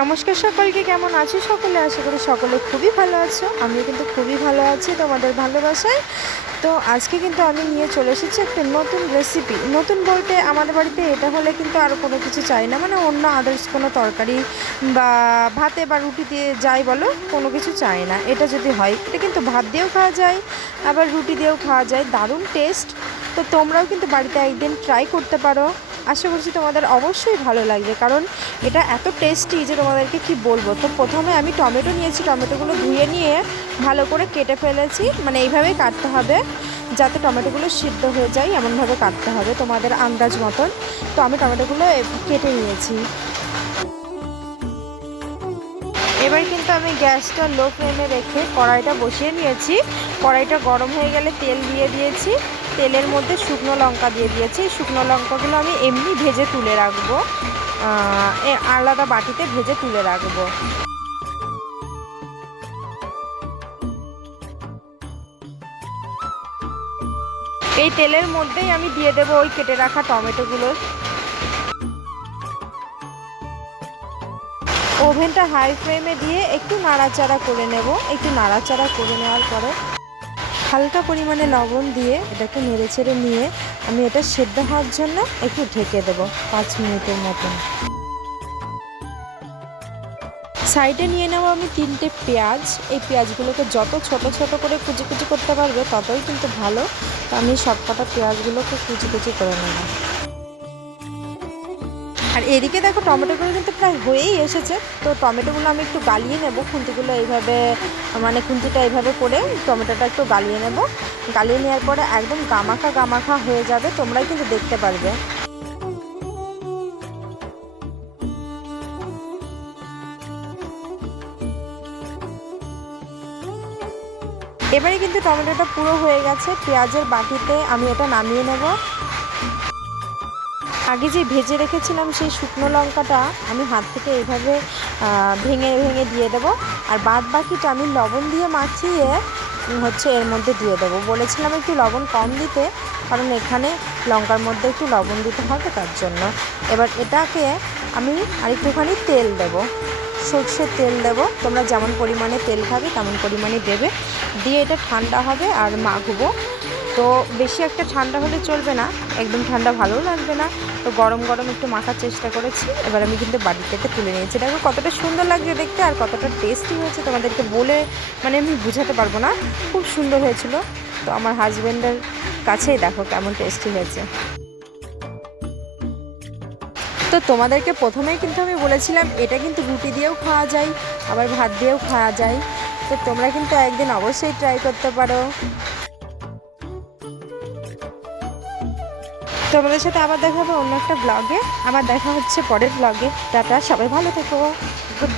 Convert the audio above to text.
নমস্কার সকলকে, কেমন আছো সকলে? আশা করি সকলে খুবই ভালো আছো। আমিও কিন্তু খুবই ভালো আছি তোমাদের ভালোবাসায়। তো আজকে কিন্তু আমি নিয়ে চলে এসেছি একটা নতুন রেসিপি। নতুন বলতে আমাদের বাড়িতে এটা হলে কিন্তু আরও কোনো কিছু চাই না, মানে অন্য আদার্স কোনো তরকারি বা ভাতে বা রুটি দিয়ে যাই বলো, কোনো কিছু চাই না। এটা যদি হয়, এটা কিন্তু ভাত দিয়েও খাওয়া যায়, আবার রুটি দিয়েও খাওয়া যায়, দারুণ টেস্ট। তো তোমরাও কিন্তু বাড়িতে একদিন ট্রাই করতে পারো। আশা করছি তোমাদের অবশ্যই ভালো লাগবে, কারণ এটা এত টেস্টি যে তোমাদেরকে কি বলবো। তো প্রথমে আমি টমেটো নিয়েছি, টমেটোগুলো ধুয়ে নিয়ে ভালো করে কেটে ফেলেছি, মানে এইভাবেই কাটতে হবে যাতে টমেটোগুলো সিদ্ধ হয়ে যায়, এমনভাবে কাটতে হবে তোমাদের আন্দাজ মতন। তো আমি টমেটোগুলো কেটে নিয়েছি। এবার কিন্তু আমি গ্যাসটা লো ফ্লেমে রেখে কড়াইটা বসিয়ে নিয়েছি। কড়াইটা গরম হয়ে গেলে তেল দিয়ে দিয়েছি। তেলের মধ্যে শুকনো লঙ্কা দিয়ে দিয়েছি। শুকনো লঙ্কাগুলো আমি এমনি ভেজে তুলে রাখবো, আলাদা বাটিতে ভেজে তুলে রাখবো। এই তেলের মধ্যেই আমি দিয়ে দেবো ওই কেটে রাখা টমেটোগুলো। ওভেনটা হাই ফ্লেমে দিয়ে একটু নাড়াচাড়া করে নেব। একটু নাড়াচাড়া করে নেওয়ার পরে হালকা পরিমাণে লবণ দিয়ে এটাকে নেড়ে ছেড়ে নিয়ে আমি এটা সেদ্ধ হওয়ার জন্য একটু ঢেকে দেবো 5 মিনিটের মতন। সাইডে নিয়ে নেব আমি 3টে পেঁয়াজ। এই পেঁয়াজগুলোকে যত ছোট ছোট করে কুচি কুচি করতে পারবে ততই কিন্তু ভালো। তো আমি সবকটা পেঁয়াজগুলোকে কুচি কুচি করে নেব। আর এদিকে দেখো টমেটোগুলো কিন্তু প্রায় হয়েই এসেছে। তো টমেটোগুলো আমি একটু গালিয়ে নেব, খুন্তিগুলো এইভাবে, মানে খুন্তিটা এইভাবে করে টমেটোটা একটু গালিয়ে নেব। গালিয়ে নেওয়ার পরে একদম গামাখা গামাখা হয়ে যাবে, তোমরাই কিন্তু দেখতে পারবে। এবারে কিন্তু টমেটোটা পুরো হয়ে গেছে। পেঁয়াজের বাটিতে আমি এটা নামিয়ে নেব। আগে যে ভেজে রেখেছিলাম সেই শুকনো লঙ্কাটা আমি হাত থেকে এইভাবে ভেঙে ভেঙে দিয়ে দেবো। আর বাদ বাকিটা আমি লবণ দিয়ে মাখিয়ে এর মধ্যে দিয়ে দেবো। বলেছিলাম একটু লবণ কম দিতে, কারণ এখানে লঙ্কার মধ্যে একটু লবণ দিতে হবে তার জন্য। এবার এটাকে আমি আরেকটুখানি তেল দেবো, সরষের তেল দেবো। তোমরা যেমন পরিমাণে তেল খাবে তেমন পরিমাণে দেবে। দিয়ে এটা ঠান্ডা হবে আর মাখবো। তো বেশি একটা ঠান্ডা হলে চলবে না, একদম ঠান্ডা ভালোও লাগবে না। তো গরম গরম একটু মাখার চেষ্টা করেছি। এবার আমি কিন্তু বাটিতে তুলে নিয়েছি। দেখো কতটা সুন্দর লাগছে দেখতে আর কতটা টেস্টি হয়েছে, তোমাদেরকে বলে মানে আমি বুঝাতে পারবো না। খুব সুন্দর হয়েছিল। তো আমার হাজব্যান্ডের কাছেই দেখো কেমন টেস্টি হয়েছে। তো তোমাদেরকে প্রথমেই কিন্তু আমি বলেছিলাম এটা কিন্তু রুটি দিয়েও খাওয়া যায়, আবার ভাত দিয়েও খাওয়া যায়। তো তোমরা কিন্তু একদিন অবশ্যই ট্রাই করতে পারো। তোমাদের সাথে আবার দেখা হবে অন্য একটা ব্লগে। আবার দেখা হচ্ছে পরের ব্লগে। টাটা, সবাই ভালো থেকো। গুড।